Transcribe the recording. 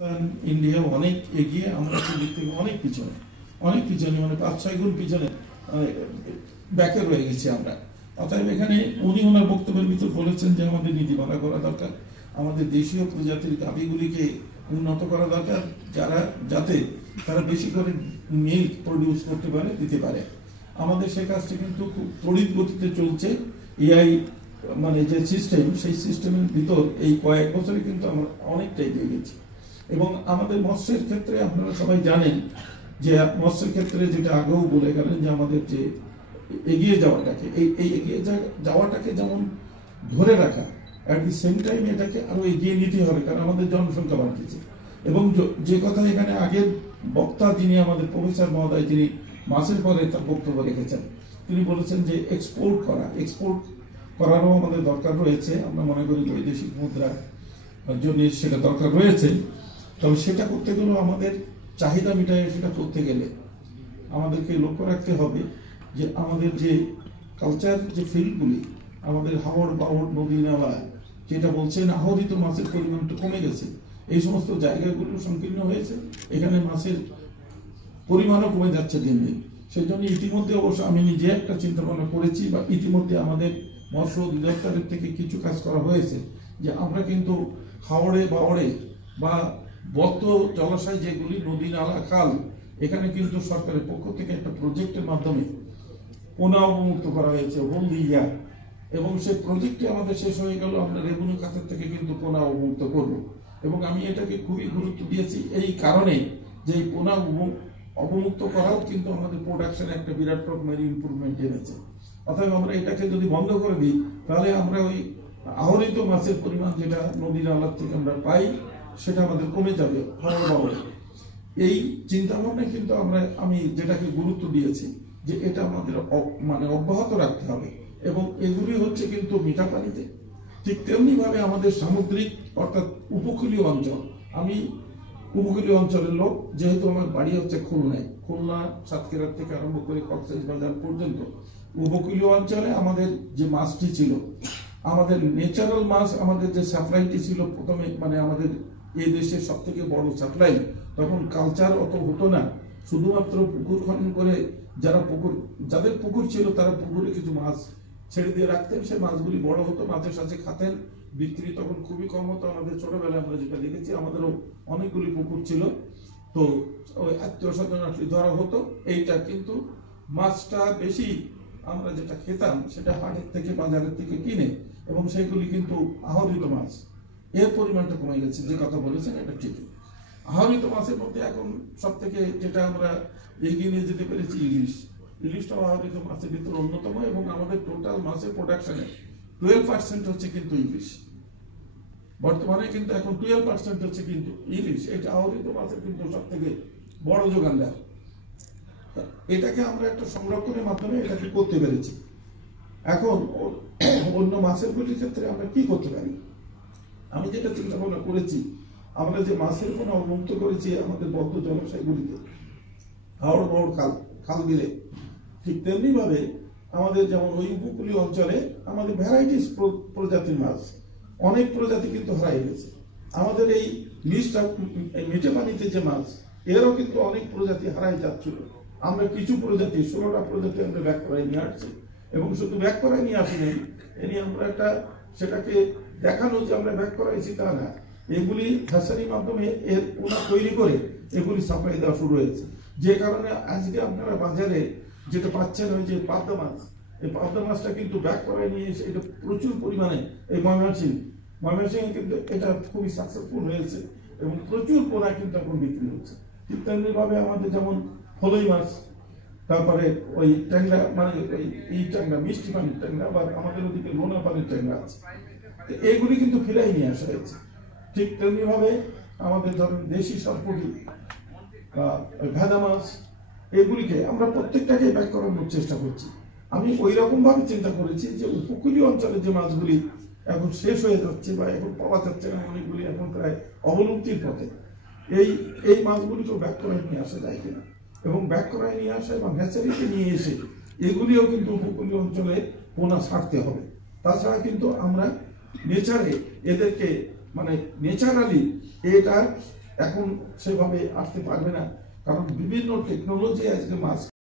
India অনেক এগিয়ে, আমরা দিক থেকে অনেক পিছনে মানে 5-6 গুণ পিছনে ব্যাকে রয়ে গেছি আমরা। অতএব এখানে উনি ওনার বক্তব্যের ভিতর বলেছেন যে আমাদের নীতিমালা করা দরকার, আমাদের দেশীয় প্রজাতির গাভীগুলিকে উন্নত করা দরকার, যাতে তারা বেশি করে মিল্ক প্রডিউস করতে পারে, দিতে পারে। আমাদের সেই কাজটা কিন্তু খুব তড়িৎ গতিতে চলছে। এআই মানে যে সিস্টেম, সেই সিস্টেমের ভিতর এই কয়েক বছরে কিন্তু আমরা অনেকটাই এগিয়ে গেছি। এবং আমাদের মৎস্যের ক্ষেত্রে আপনারা সবাই জানেন যে মৎস্যের ক্ষেত্রে যেটা আগেও বলে গেলেন যে আমাদের যে এগিয়ে যাওয়াটাকে, এই এগিয়ে যাওয়াটাকে যেমন ধরে রাখা, অ্যাট দি সেম টাইম এটাকে আরো এগিয়ে নিতে হবে, কারণ আমাদের জনসংখ্যা বাড়তেছে। এবং যে কথা এখানে আগের বক্তা যিনি আমাদের প্রফেসর মহোদয়, যিনি মাসের পরে তার বক্তব্য রেখেছেন, তিনি বলেছেন যে এক্সপোর্ট করারও আমাদের দরকার রয়েছে। আমরা মনে করি বৈদেশিক মুদ্রার জন্য সেটা দরকার রয়েছে। তবে সেটা করতে গেলেও আমাদের চাহিদা মিটায়, সেটা করতে গেলে আমাদেরকে লক্ষ্য রাখতে হবে যে আমাদের যে কালচার যে ফিল্ডগুলি, আমাদের হাওড় বাওড় নদী নালা, যেটা বলছেন আহরিত মাছের পরিমাণটা কমে গেছে, এই সমস্ত জায়গাগুলো সংকীর্ণ হয়েছে, এখানে মাছের পরিমাণও কমে যাচ্ছে দিন দিন। সেই জন্য ইতিমধ্যে অবশ্য আমি নিজে একটা চিন্তা ভাবনা করেছি, বা ইতিমধ্যে আমাদের মৎস্য অধিদপ্তরের থেকে কিছু কাজ করা হয়েছে, যে আমরা কিন্তু হাওড়ে বাওড়ে বা বদ্ধ জলাশয় যেগুলি, নদী নালা খাল, এখানে কিন্তু সরকারের পক্ষ থেকে একটা প্রজেক্টের মাধ্যমে পোনা অবমুক্ত করা হয়েছে, হলদিয়া। এবং সেই প্রজেক্টটি আমাদের শেষ হয়ে গেল, আমরা রেভিনিউ খাতের থেকে কিন্তু পোনা অবমুক্ত করব। এবং আমি এটাকে খুবই গুরুত্ব দিয়েছি এই কারণে যে এই পোনা অবমুক্ত করাও কিন্তু আমাদের প্রোডাকশনে একটা বিরাট রকমের ইমপ্রুভমেন্ট এনেছে। অর্থাৎ আমরা এটাকে যদি বন্ধ করে দিই, তাহলে আমরা ওই আহরিত মাছের পরিমাণ যেটা নদী নালার থেকে আমরা পাই, সেটা আমাদের কমে যাবে। এই চিন্তা ভাবনা কিন্তু আমি যেটাকে গুরুত্ব দিয়েছি যে এটা আমাদের মানে অব্যাহত রাখতে হবে। এবং এগুলি হচ্ছে কিন্তু মিঠা পানিতে। ঠিক তেমনি ভাবে আমাদের সামুদ্রিক অর্থাৎ উপকূলীয় অঞ্চল, আমি উপকূলীয় অঞ্চলের লোক, যেহেতু আমার বাড়ি হচ্ছে খুলনা সাতক্ষীরা থেকে আরম্ভ করে কক্সবাজার পর্যন্ত উপকূলীয় অঞ্চলে আমাদের যে মাছটি ছিল, আমাদের ন্যাচারাল মাছ, আমাদের যে সাপ্লাইটি ছিল প্রথমে, মানে আমাদের এই দেশের সব থেকে বড় সাপ্লাই, তখন কালচার অত হতো না। শুধুমাত্র পুকুর খনন করে যাদের পুকুর ছিল তারা পুকুরে কিছু মাছ ছেড়ে দিয়ে রাখতেন, সেই মাছগুলি বড় হতো, মাঝে সাঝে খাতেন, বিক্রি তখন খুবই কম হতো। আমাদের ছোটবেলায় আমরা যেটা দেখেছি, আমাদেরও অনেকগুলি পুকুর ছিল, তো ওই আত্মীয় স্বজন আসলে ধরা হতো এইটা। কিন্তু মাছটা বেশি আমরা যেটা খেতাম সেটা হাটের থেকে বাজারের থেকে কিনে, এবং সেগুলি কিন্তু আহরিত মাছ, এর পরিমাণটা কমে গেছে। যে কথা বলেছেন এটা ঠিক। আহরিত মাছের মধ্যে এখন সব থেকে যেটা আমরা এগিয়ে নিয়ে যেতে পেরেছি ইলিশটাও আহরিত মাছের ভিতরে অন্যতম। এবং আমাদের টোটাল মাছের প্রোডাকশনে 12% হচ্ছে কিন্তু ইলিশ। বর্তমানে কিন্তু এখন 12% হচ্ছে কিন্তু ইলিশ। এটা আহরিত মাছের কিন্তু সব থেকে বড় যোগানদার। এটাকে আমরা একটা সংরক্ষণের মাধ্যমে এটাকে করতে পেরেছি। এখন অন্য মাছের গুলির ক্ষেত্রে আমরা কি করতে পারি? আমি যেটা চিন্তা ভাবনা করেছি, আমরা যে মাছের পোনা মুক্ত করেছি আমাদের বদ্ধ জলাশয়গুলিতে, হাওড় বাওড় খাল বিলে, ঠিক তেমনি ভাবে আমাদের যেমন ওই উপকূলীয় অঞ্চলে আমাদের ভ্যারাইটিস প্রজাতির মাছ, অনেক প্রজাতি কিন্তু হারিয়ে গেছে। আমাদের এই মিঠে পানিতে যে মাছ, এরও কিন্তু অনেক প্রজাতি হারাই যাচ্ছিল। আমরা কিছু প্রজাতি, 16টা প্রজাতি আমরা ব্যাক করাই নিয়ে আসছি। এবং শুধু ব্যাক করাই নিয়ে আসি নেই, এ নিয়ে আমরা একটা সেটাকে দেখানো যে আমরা ব্যাক করাইছি তা না, এগুলি হ্যাচারির মাধ্যমে এর পোনা তৈরি করে এগুলি সাপ্লাই দেওয়া শুরু হয়েছে। যে কারণে আজকে আপনারা বাজারে যেটা পাচ্ছেন ওই যে পাবদা মাছ, এই পাবদা মাছটা কিন্তু ব্যাক করাই নিয়ে এসে এটা প্রচুর পরিমাণে এই ময়মনসিংহে কিন্তু এটা খুবই সাকসেসফুল হয়েছে, এবং প্রচুর পোনা কিন্তু এখন বিক্রি হচ্ছে। ঠিক তেমনি ভাবে আমাদের যেমন ফলই মাছ, তারপরে ওই ট্যাংরা, মানে এই ট্যাংরা মিষ্টি পানির ট্যাংরা, বা আমাদের ওদিকে লোনা পানির ট্যাংরা আছে, এইগুলি কিন্তু ফিরাই নিয়ে আসা হয়েছে। ঠিক তেমনি ভাবে আমাদের ধরেন দেশি সরপুরি বা ভেদা মাছ, এগুলিকে আমরা প্রত্যেকটাকে ব্যাক করানোর চেষ্টা করছি। আমি ওই রকম ভাবে চিন্তা করেছি যে উপকূলীয় অঞ্চলে যে মাছগুলি এখন শেষ হয়ে যাচ্ছে বা এখন পাওয়া যাচ্ছে না, অনেকগুলি এখন প্রায় অবলুপ্তির পথে, এই মাছগুলিকেও ব্যাক করায় নিয়ে আসা যায় কিনা, এবং ব্যাক করায় নিয়ে আসা এবং হ্যাচারিতে নিয়ে এসে এগুলিও কিন্তু উপকূলীয় অঞ্চলে পোনা ছাড়তে হবে। তাছাড়া কিন্তু আমরা নেচারে এদেরকে, মানে ন্যাচারালি এটার এখন সেভাবে আসতে পারবে না, কারণ বিভিন্ন টেকনোলজি আজকে মাছ